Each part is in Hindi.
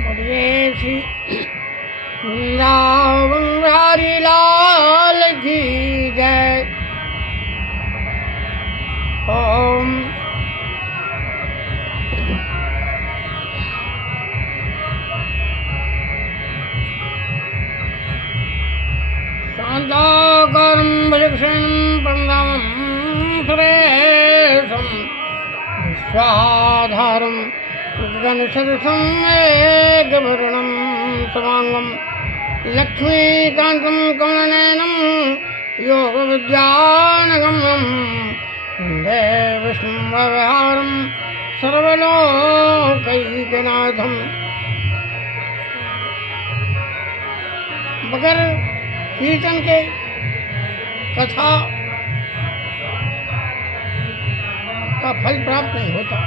बोलिए श्री वृंदावन बिहारी लाल की जय। ओम शांताकारं भुजगशयनं प्रणमामि सुरेशं विश्वाधारं गगनसदृशं मेघवर्णं शुभांगं लक्ष्मीकान्तं कमलनयनं योगविद्यानगम्यं वन्दे विष्णुविहारं सर्वलोकैकनाथं। बगैर कीर्तन के कथा का फल प्राप्त नहीं होता।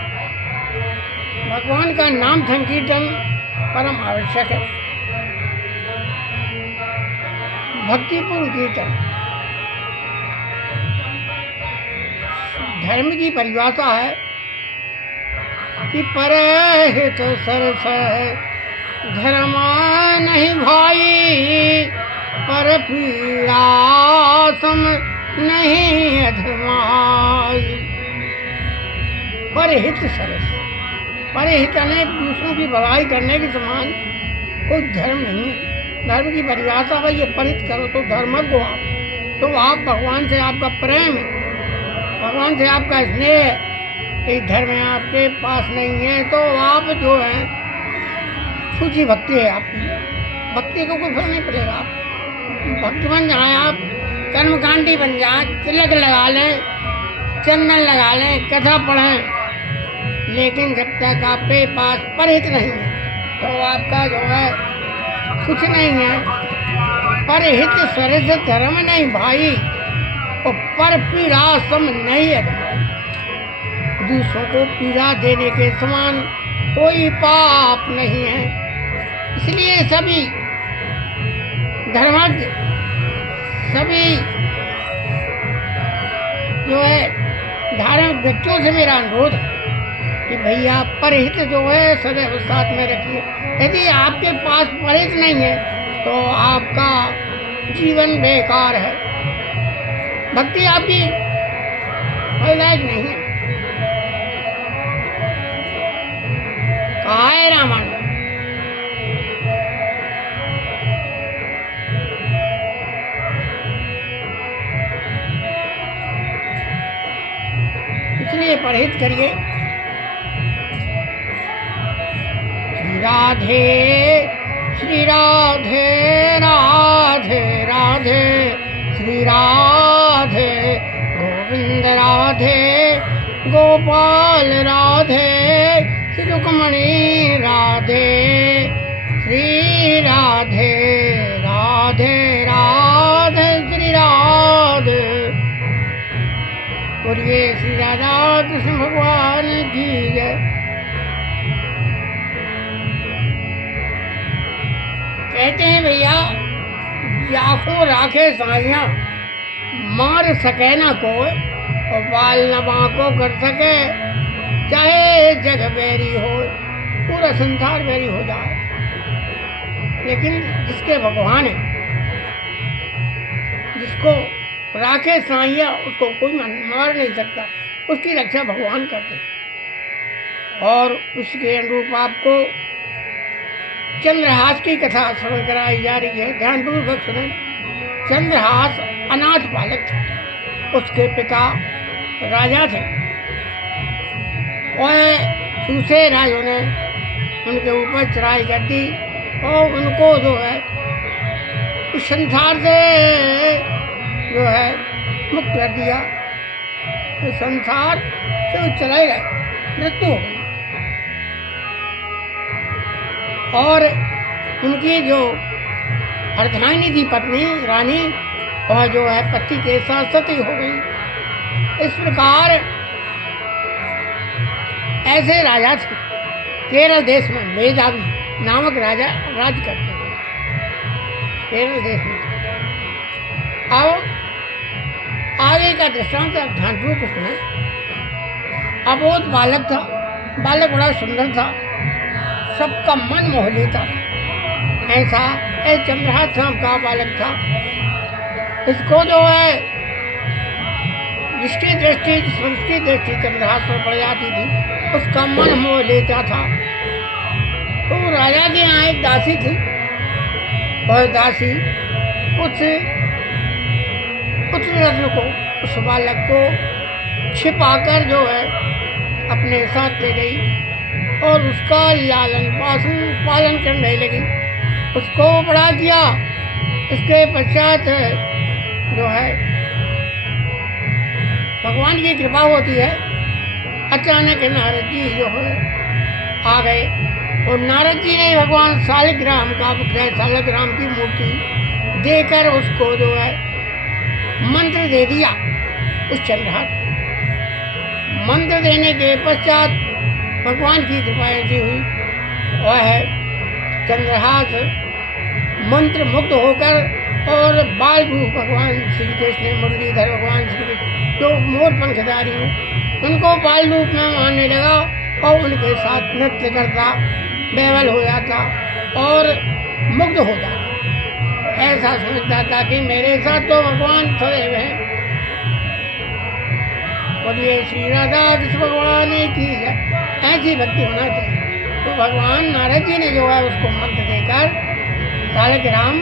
भगवान का नाम संकीर्तन परम आवश्यक है। भक्तिपूर्ण कीर्तन धर्म की परिभाषा है कि परहित सरस धर्म नहीं भाई, पर पीड़ा सम नहीं अधर्माई। परहित सरस, परहित अनेक दूसरों की भलाई करने के समान कोई धर्म नहीं है। धर्म की परिभाषा भाई ये परित करो तो धर्म को आप, तो आप भगवान से आपका प्रेम है, भगवान से आपका स्नेह है। ये धर्म है आपके पास नहीं है तो आप जो है सूची भक्ति है आपकी, भक्ति को कोई फल नहीं पड़ेगा। आप भक्त बन जाए, आप कर्मकांडी बन जाए, तिलक लगा लें, चंदन लगा लें, कथा पढ़ें, लेकिन जब तक आपके पास परहित नहीं है तो आपका जो है कुछ नहीं है। परहित सरस धर्म नहीं भाई, और पर पीड़ा सम नहीं है। दूसरों को पीड़ा देने के समान कोई पाप नहीं है। इसलिए सभी धर्मज्ञ, सभी जो है धार्मिक व्यक्तियों से मेरा अनुरोध है कि भैया परहित जो है सदैव साथ में रखिए। यदि आपके पास परहित नहीं है तो आपका जीवन बेकार है, भक्ति आपकी फलदायक नहीं है। कहा है रामायण में, इसलिए परहित करिए। श्री राधे श्री राधे राधे राधे, श्री राधे गोविंद राधे गोपाल राधे, श्री रुक्मणी राधे, श्री राधे राधे राधे, श्री राधे। और ये श्री राधा कृष्ण भगवान की जय। कहते हैं भैया लाखों राखे साइयां, मार सके ना कोई और बाल न बांको कर सके। चाहे जग बैरी हो, पूरा संसार बैरी हो जाए, लेकिन जिसके भगवान है, जिसको राखे साइया, उसको कोई मार नहीं सकता, उसकी रक्षा भगवान करते। और उसके अनुरूप आपको चंद्रहास की कथा श्रवण कराई जा रही है। ध्यानपूर्वक सुने। चंद्रहास अनाथ बालक था, उसके पिता राजा थे और दूसरे राजों ने उनके ऊपर चढ़ाई कर दी और उनको जो है इस संसार से जो है मुक्त कर दिया। इस संसार से वो चले गए, मृत्यु हो गई। और उनकी जो अर्धांगिनी थी पत्नी रानी, वह जो है पति के साथ सती हो गई। इस प्रकार ऐसे राजा थे केरल देश में, मेधावी नामक राजा राज करते थे केरल देश में। अब आगे का दृष्टांत ध्यानपूर्वक सुने। अबोध बालक था। बालक बड़ा सुंदर था, सबका मन मोह लेता था। ऐसा एक चंद्रहास नाम का बालक था। इसको जो है जिसकी दृष्टि चंद्रहास पर पड़ जाती थी, उसका मन मोह लेता था। तो राजा के यहाँ एक दासी थी, और दासी उस पुत्र रत्न को, उस बालक को छिपाकर जो है अपने साथ ले गई और उसका लालन पालन करने लगी, उसको बड़ा किया। इसके पश्चात जो है भगवान की कृपा होती है, अचानक नारद जी जो है आ गए, और नारद जी ने भगवान शालिग्राम का शालिग्राम की मूर्ति देकर उसको जो है मंत्र दे दिया। उस चंद्रहास मंत्र देने के पश्चात भगवान की कृपा ऐसी हुई, वह चंद्रहास मंत्र मुग्ध होकर और बाल रूप भगवान श्री कृष्ण, मुरलीधर भगवान श्री कृष्ण जो मोर पंखधारी हैं, उनको बाल रूप में मानने लगा और उनके साथ नृत्य करता, बेवल हो जाता और मुग्ध हो जाता। ऐसा समझता था कि मेरे साथ तो भगवान सदैव हैं। बोलिए श्री राधा कृष्ण भगवान की ऐसी भक्ति होना चाहिए। तो भगवान नारद जी ने जो है उसको मंत्र देकर शालिग्राम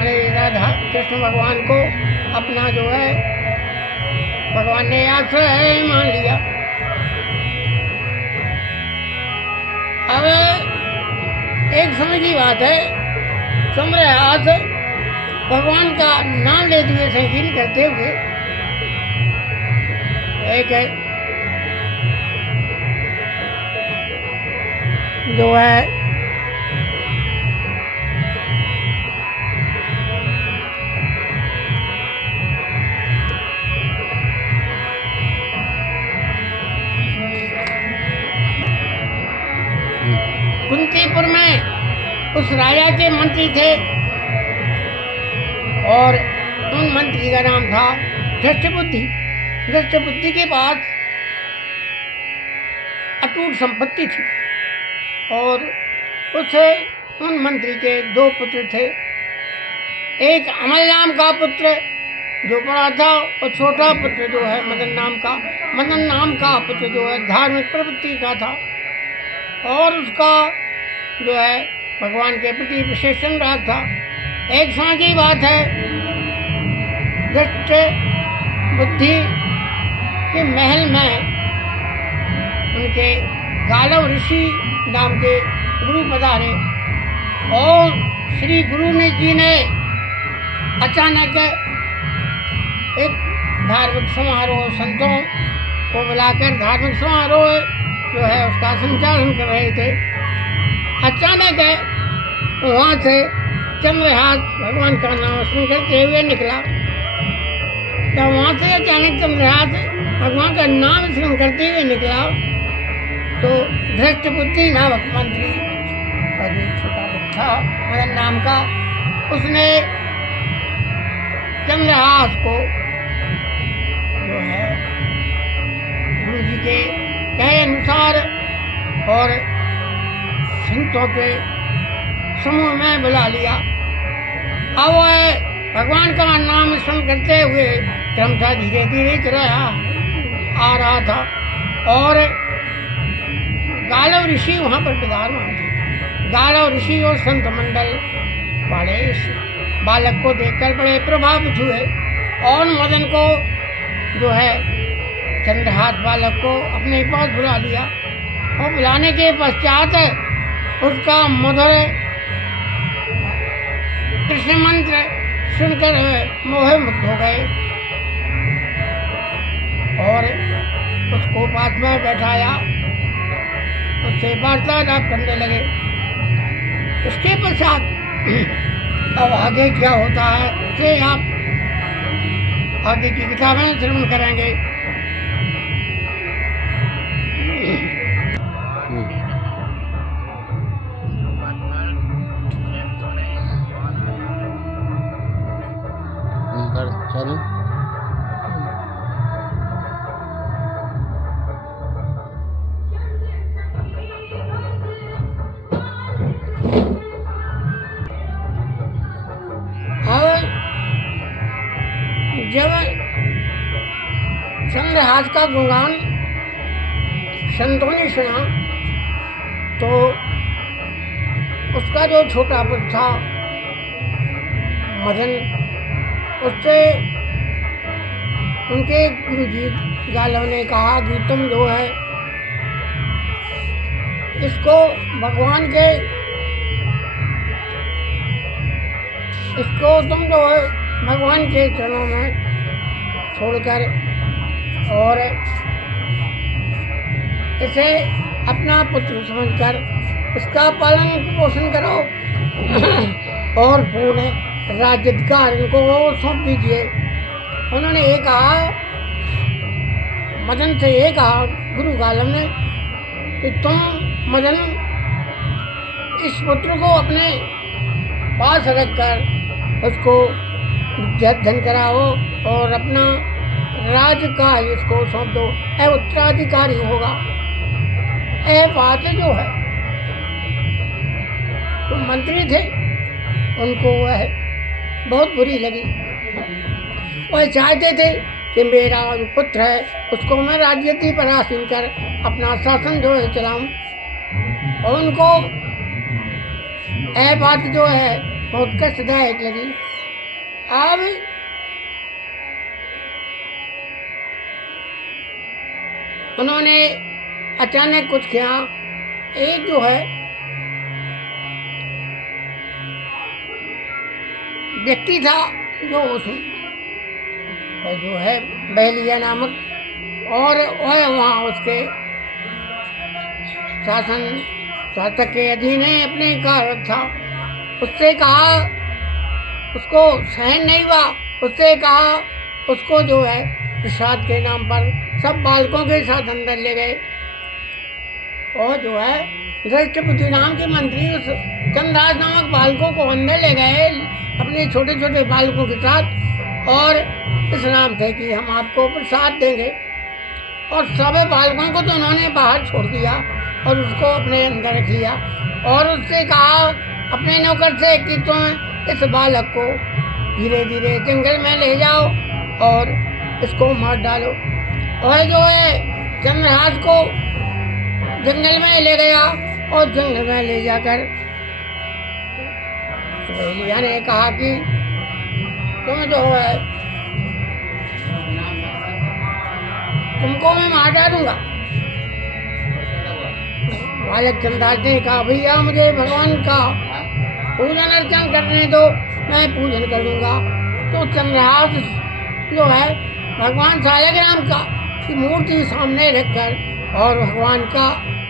अरे राधा कृष्ण भगवान को अपना जो है भगवान ने आश्रय मान लिया। अब एक समय की बात है, चंद्रहास भगवान का नाम लेते हुए संकीर्ण करते हुए एक जो है कुंतीपुर में उस राजा के मंत्री थे, और उन मंत्री का नाम था दृष्टबुद्धि। दृष्टबुद्धि के पास अटूट संपत्ति थी, और उन मंत्री के दो पुत्र थे। एक अमल नाम का पुत्र जो बड़ा था, और छोटा पुत्र जो है मदन नाम का पुत्र जो है धार्मिक प्रवृत्ति का था, और उसका जो है भगवान के प्रति विशेष अनुराग था। एक समय की बात है, दृष्ट बुद्धि के महल में उनके गालव ऋषि नाम के गुरु पधारे, और श्री गुरु जी ने अचानक एक धार्मिक समारोह संतों को बुलाकर धार्मिक समारोह जो है उसका संचालन कर रहे थे। अचानक वहाँ से चंद्रहास भगवान का नाम स्मरण करते हुए निकला। जब वहाँ से अचानक चंद्रहास भगवान का नाम स्मरण करते हुए निकला, तो दृष्टबुद्धि नामक मंत्री का जो छोटा पुत्र था मदन नाम का, उसने चंद्रहास को जो है गुरु जी के कहे अनुसार और संतों के समूह में बुला लिया। अब वह भगवान का नाम स्मरण करते हुए क्रमशः धीरे धीरे चला आ रहा था, और गालव ऋषि वहाँ पर विराजमान थे। गालव ऋषि और संत मंडल बड़े इस बालक को देखकर बड़े प्रभावित हुए, और मदन को जो है चंद्रहास बालक को अपने पास बुला लिया, और बुलाने के पश्चात उसका मधुर कृष्ण मंत्र सुनकर मोह मुक्त हो गए, और उसको पास में बैठाया, उससे वार्तालाप करने लगे। इसके पश्चात अब आगे क्या होता है उसे आप आगे की किताबें श्रवण करेंगे। चालू चंद्रहास का गुणगान संतों ने सुना तो उसका जो छोटा पुत्र था मदन, उससे उनके गुरुजी गालव ने कहा कि तुम जो है इसको तुम जो है भगवान के चरणों में छोड़कर और इसे अपना पुत्र समझकर इसका पालन पोषण करो और पूर्ण राज्याधिकार इनको सौंप दीजिए। उन्होंने ये कहा, मदन से ये कहा गुरु गालव ने कि तुम मदन इस पुत्र को अपने पास रखकर उसको विद्याध्ययन कराओ और अपना राज्य का इसको सौंप दो, यह उत्तराधिकारी होगा। यह बात जो है तो मंत्री थे, उनको वह बहुत बुरी लगी। वह चाहते थे कि मेरा जो पुत्र है उसको मैं राज्यगद्दी पर आसीन कर अपना शासन जो है चलाऊं, और उनको यह बात जो है बहुत कष्टदायक लगी। अब उन्होंने अचानक कुछ किया। एक जो है व्यक्ति था जो है बहलिया नामक, और वह वहाँ उसके शासक के अधीन है अपने कार्य था। उससे कहा, उसको सहन नहीं हुआ, उससे कहा उसको जो है प्रसाद के नाम पर सब बालकों के साथ अंदर ले गए, और जो है राष्ट्रपति नाम के मंत्री उस चंद्रहास नामक बालकों को अंदर ले गए अपने छोटे छोटे बालकों के साथ, और इस नाम थे कि हम आपको प्रसाद देंगे। और सभी बालकों को तो उन्होंने बाहर छोड़ दिया और उसको अपने अंदर रख लिया, और उससे कहा अपने नौकर से कि तुम इस बालक को धीरे धीरे जंगल में ले जाओ और इसको मार डालो। और जो है चंद्रहास को जंगल में ले गया, और जंगल में ले जाकर बहलिया ने कहा कि तुम जो है तुमको मैं मार डालूंगा। बालक चंद्रहास ने कहा, भैया मुझे भगवान का पूजन अर्चन करने दो, मैं पूजन करूंगा। तो चंद्रहास जो है भगवान शालिग्राम का की मूर्ति सामने रखकर और भगवान का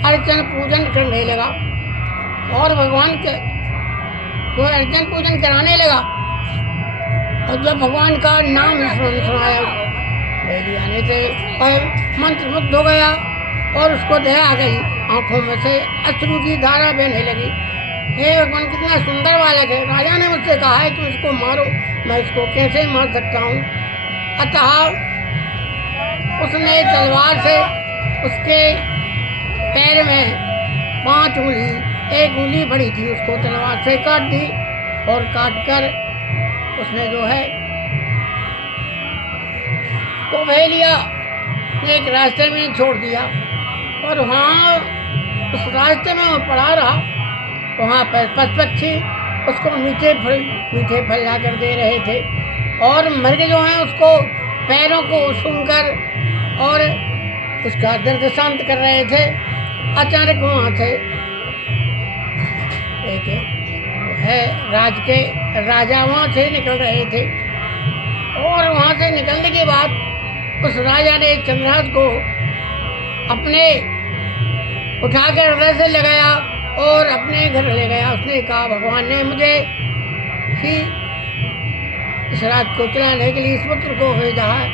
अर्चन पूजन करने लगा, और भगवान के जो अर्चन पूजन कराने लगा। और जब भगवान का नाम सुनाया बहलिया ने से मंत्र मुग्ध हो गया, और उसको दया आ गई, आंखों में से अश्रु की धारा बहने लगी। हे भगवान, कितना सुंदर बालक है। राजा ने मुझसे कहा है तुम इसको मारो, मैं इसको कैसे मार सकता हूँ। अतः उसने तलवार से उसके पैर में 5 उंगली, 1 उंगली बड़ी थी, उसको तलवार से काट दी, और काट कर उसने जो है को बहलिया ने एक रास्ते में छोड़ दिया, और वहाँ उस रास्ते में वो पड़ा रहा। वहाँ पर पशु पक्षी उसको मीठे फल ला कर दे रहे थे, और मृग जो हैं उसको पैरों को सूंघकर और उसका दर्द शांत कर रहे थे। अचानक वहाँ से एक है राज के राजा वहाँ से निकल रहे थे, और वहाँ से निकलने के बाद उस राजा ने चंद्रहास को अपने उठाकर हृदय से लगाया और अपने घर ले गया। उसने कहा, भगवान ने मुझे ही इस रात को चलाने के लिए इस पुत्र को भेजा है,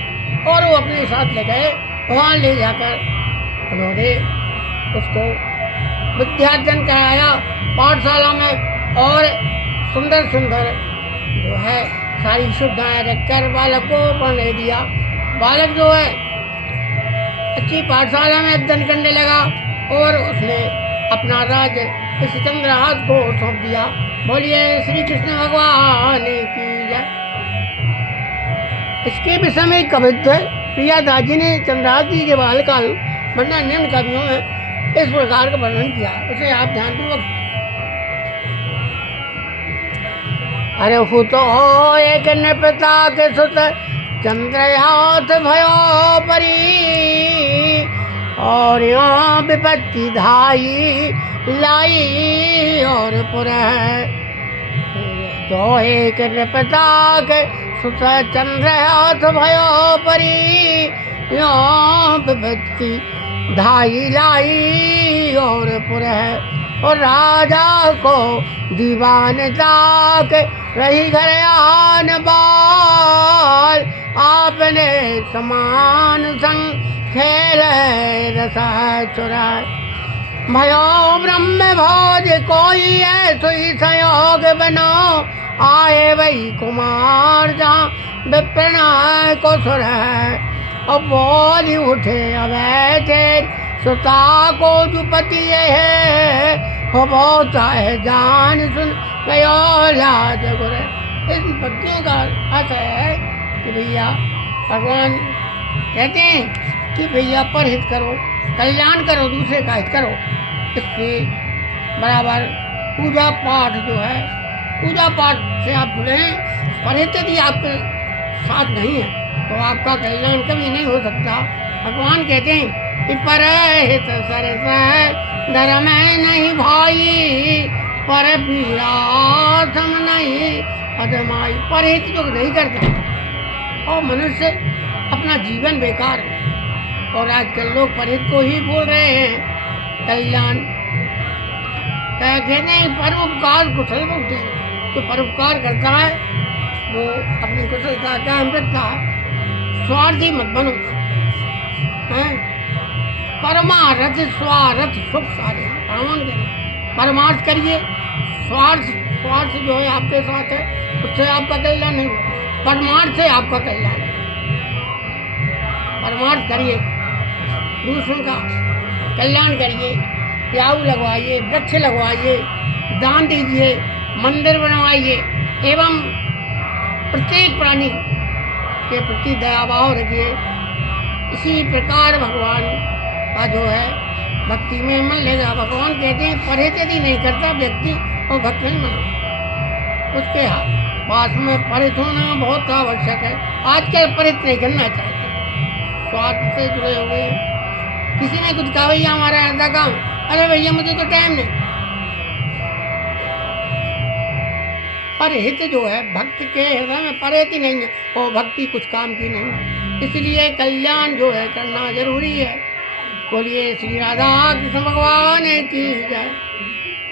और वो अपने साथ ले गए। वहाँ ले जाकर उन्होंने उसको विद्याध्ययन कराया पाठशाला में, और सुंदर सुंदर जो है सारी सुविधाएं रखकर बालक को पढ़ने दिया। बालक जो है अच्छी पाठशाला में अध्ययन करने लगा, और उसने अपना राज्य इस चंद्रहास को सौंप दिया। बोलिए श्री कृष्ण भगवान की जय। इसके विषय में कवित्व है प्रियादास जी ने चंद्रदास जी के बालकाल वरना निम्न कवियों में इस प्रकार का वर्णन किया, उसे आप ध्यानपूर्वक। अरे हो तो एक नृपता के सुत चंद्रयात भयो परी, और यहाँ विपत्ति धाई लाई और पुरह। तो एक नृपता के सुत चंद्रयात भयो परी, यहाँ विपत्ति धाई लाई और पुरह। और राजा को दीवानता के रही घर आन बाल, आपने समान संग खेल रसा चुरा। भयो ब्रह्म भोज कोई ऐसो ही संयोग बनो, आए वही कुमार जहाँ विप्रना को सुर। और बोली उठे अवैधे सुता को जो पति है, हो वो चाहे जान सुन गयो लाज गुर। इन पत्तियों का अर्थ है कि भैया भगवान कहते हैं कि भैया परहित करो, कल्याण करो, दूसरे का हित करो। इसके बराबर पूजा पाठ जो है, पूजा पाठ से आप जुड़े, परहित यदि आपके साथ नहीं है तो आपका कल्याण कभी नहीं हो सकता। भगवान कहते हैं कि परहित सरस धर्म नहीं भाई, पर पीड़ा सम नहीं अदमाई। परहित जो नहीं करता और मनुष्य अपना जीवन बेकार है। और आजकल लोग परहित को ही बोल रहे हैं कल्याण। कहते हैं परोपकार कुशल बोलते हैं, तो परोपकार करता है वो अपनी कुशलता का हम रखता है। स्वार्थी मत बनो, हैं? परमार्थ स्वार्थ सुख सारे रावण करें। परमार्थ करिए, स्वार्थ जो है आपके साथ है उससे आपका कल्याण नहीं होगा, परमार्थ से आपका कल्याण है। परमार्थ करिए, दूसरों का कल्याण करिए, प्याऊ लगवाइए, वृक्ष लगवाइए, दान दीजिए, मंदिर बनवाइए, एवं प्रत्येक प्राणी के प्रति दया भाव रखिए। इसी प्रकार भगवान का जो है भक्ति में मन लेगा। भगवान कहते हैं परहित यदि नहीं करता व्यक्ति और भक्त नहीं बना, उसके पास में परहित होना बहुत आवश्यक है। आजकल परहित नहीं करना चाहते, स्वार्थ से जुड़े हुए। किसी ने कुछ कहा भैया हमारा ऐसा काम, अरे भैया मुझे तो टाइम नहीं। परहित जो है भक्त के हृदय में परहित ही नहीं है और भक्ति कुछ काम की नहीं। इसलिए कल्याण जो है करना जरूरी है। बोलिए श्री राधा कृष्ण भगवान की जय।